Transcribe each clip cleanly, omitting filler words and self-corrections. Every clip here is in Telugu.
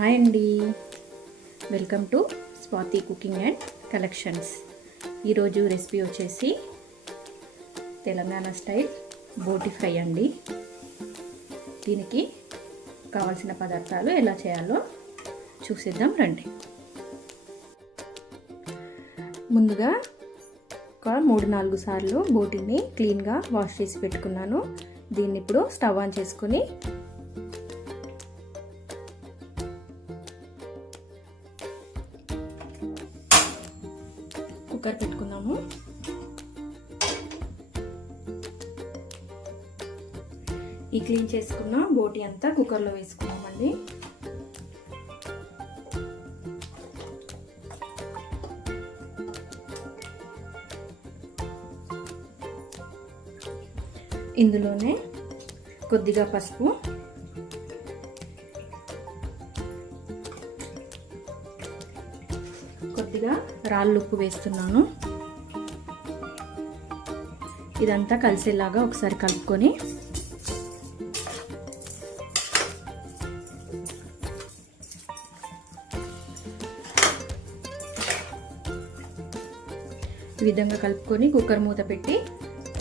హాయ్ అండి, welcome to Swathi cooking and collections. ఈరోజు రెసిపీ వచ్చేసి తెలంగాణ స్టైల్ బోటి ఫ్రై అండి. దీనికి కావాల్సిన పదార్థాలు ఎలా చేయాలో చూసేద్దాం రండి. ముందుగా ఒక 3-4 సార్లు బోటిని క్లీన్గా వాష్ చేసి పెట్టుకున్నాను. దీన్ని ఇప్పుడు స్టవ్ ఆన్ చేసుకొని కుక్కర్ పెట్టుకున్నాము. ఈ క్లీన్ చేసుకున్న బోటి అంతా కుక్కర్లో వేసుకున్నామండి. ఇందులోనే కొద్దిగా పసుపు, కొద్దిగా రాళ్ళుప్పు వేస్తున్నాను. ఇదంతా కలిసేలాగా ఒకసారి కలుపుకొని ఈ విధంగా కలుపుకొని కుక్కర్ మూత పెట్టి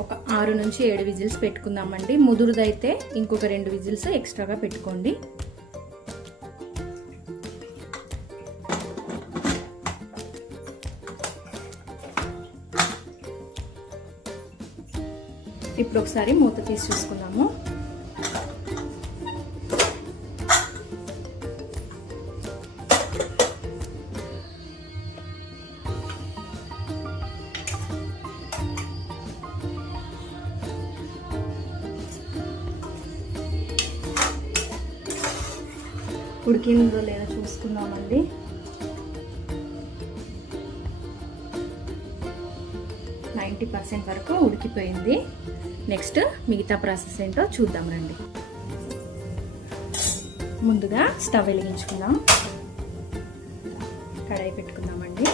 ఒక 6 నుంచి 7 విజిల్స్ పెట్టుకుందామండి. ముదురుదైతే ఇంకొక 2 విజిల్స్ ఎక్స్ట్రాగా పెట్టుకోండి. ఇప్పుడు ఒకసారి మూత తీసి చూసుకుందాము. ఉడికిందో లేదో చూసుకుందామండి. %90 వరకు ఉడికిపోయింది. నెక్స్ట్ మిగతా ప్రాసెస్ ఏంటో చూద్దాం రండి. ముందుగా స్టవ్ వెలిగించుకుందాం. కడాయి పెట్టుకుందామండి.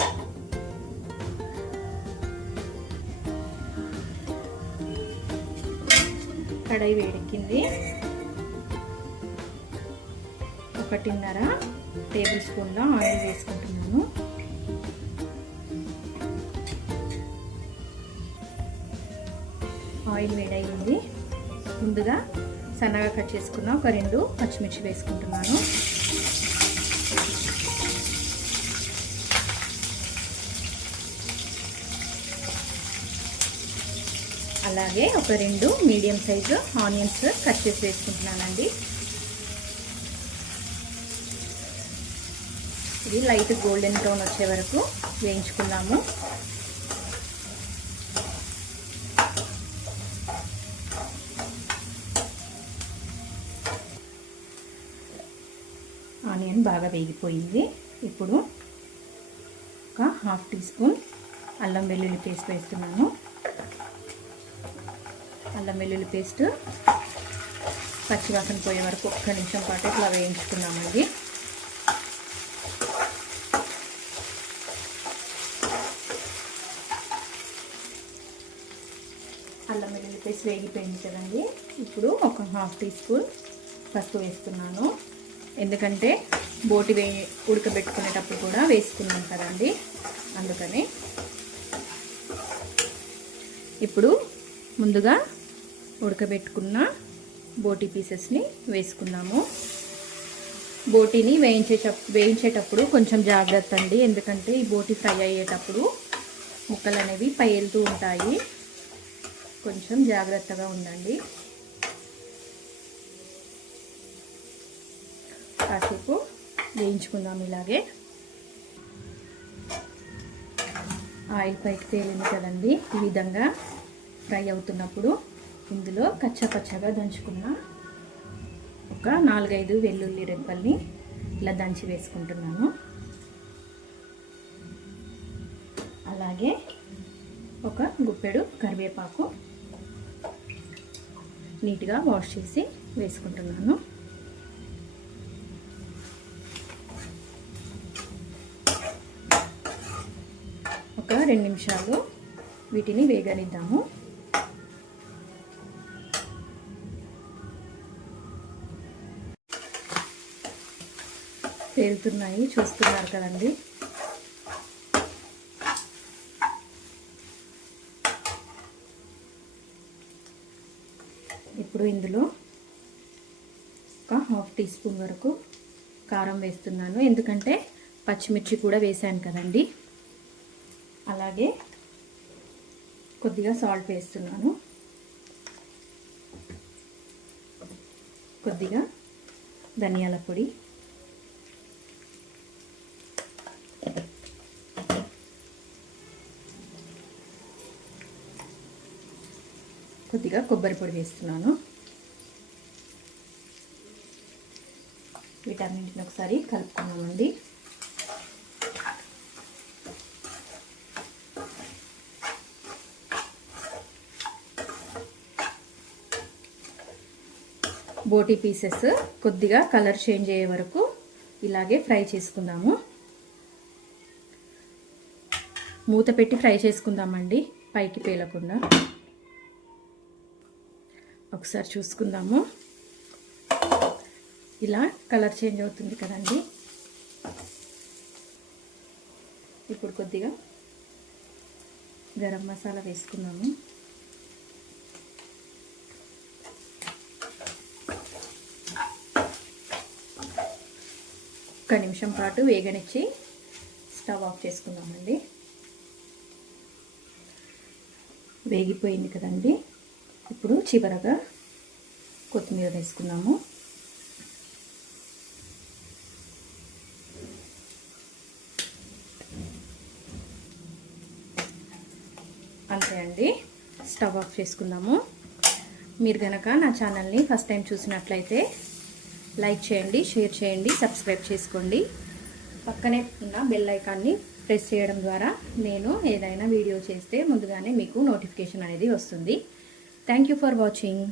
కడాయి వేడెక్కింది. 1.5 టేబుల్ స్పూన్ల ఆయిల్ వేసుకుంటున్నాను. ఆయిల్ వేడైంది. ముందుగా సన్నగా కట్ చేసుకున్న ఒక 2 పచ్చిమిర్చి వేసుకుంటున్నాను. అలాగే ఒక 2 మీడియం సైజు ఆనియన్స్ కట్ చేసి వేసుకుంటున్నానండి. ఇది లైట్ గోల్డెన్ బ్రౌన్ వచ్చే వరకు వేయించుకుందాము. ఆనియన్ బాగా వేగిపోయింది. ఇప్పుడు ఒక 1/2 టీ స్పూన్ అల్లం వెల్లుల్లి పేస్ట్ వేస్తున్నాను. అల్లం వెల్లుల్లి పేస్ట్ పచ్చివాసన పోయే వరకు 1 నిమిషం పాటు ఇట్లా వేయించుకున్నామండి. అల్లం వెల్లుల్లి పేస్ట్ వేగిపోయింది కదండి. ఇప్పుడు ఒక 1/2 టీ స్పూన్ పసుపు వేస్తున్నాను. ఎందుకంటే బోటి ఉడకబెట్టుకునేటప్పుడు కూడా వేసుకున్నాం కదండి, అందుకని. ఇప్పుడు ముందుగా ఉడకబెట్టుకున్న బోటి పీసెస్ని వేసుకున్నాము. బోటిని వేయించేటప్పుడు కొంచెం జాగ్రత్త అండి, ఎందుకంటే ఈ బోటి ఫ్రై అయ్యేటప్పుడు ముక్కలు అనేవి పైలుతూ ఉంటాయి. కొంచెం జాగ్రత్తగా ఉండండి. కాసేపు వేయించుకుందాం ఇలాగే. ఆయిల్ పైకి తేలింది కదండి. ఈ విధంగా ఫ్రై అవుతున్నప్పుడు ఇందులో కచ్చపచ్చగా దంచుకున్న ఒక 4-5 వెల్లుల్లి రెబ్బల్ని ఇలా దంచి వేసుకుంటున్నాను. అలాగే ఒక గుప్పెడు కరివేపాకు నీట్గా వాష్ చేసి వేసుకుంటున్నాను. ఒక 2 నిమిషాలు వీటిని వేగనిద్దాము. పేలుతున్నాయి, చూస్తున్నారు కదండి. ఇప్పుడు ఇందులో ఒక హాఫ్ టీ స్పూన్ వరకు కారం వేస్తున్నాను, ఎందుకంటే పచ్చిమిర్చి కూడా వేసాను కదండి. అలాగే కొద్దిగా సాల్ట్ వేస్తున్నాను, కొద్దిగా ధనియాల పొడి, కొద్దిగా కొబ్బరి పొడి వేస్తున్నాను. వీటన్నింటిని ఒకసారి కలుపుకున్నామండి. బోటి పీసెస్ కొద్దిగా కలర్ చేంజ్ అయ్యే వరకు ఇలాగే ఫ్రై చేసుకుందాము. మూత పెట్టి ఫ్రై చేసుకుందామండి, పైకి పేలకుండా. ఒకసారి చూసుకుందాము. ఇలా కలర్ చేంజ్ అవుతుంది కదండి. ఇప్పుడు కొద్దిగా గరం మసాలా వేసుకుందాము. ఒక్క నిమిషం పాటు వేగనిచ్చి స్టవ్ ఆఫ్ చేసుకుందామండి. వేగిపోయింది కదండి. ఇప్పుడు చివరగా కొత్తిమీర వేసుకుందాము. అంతే అండి, స్టవ్ ఆఫ్ చేసుకుందాము. మీరు కనుక నా ఛానల్ని ఫస్ట్ టైం చూసినట్లయితే లైక్ చేయండి, షేర్ చేయండి, సబ్స్క్రైబ్ చేసుకోండి. పక్కనే ఉన్న బెల్ ఐకాన్ని ప్రెస్ చేయడం ద్వారా నేను ఏదైనా వీడియో చేస్తే ముందుగానే మీకు నోటిఫికేషన్ అనేది వస్తుంది. Thank you for watching.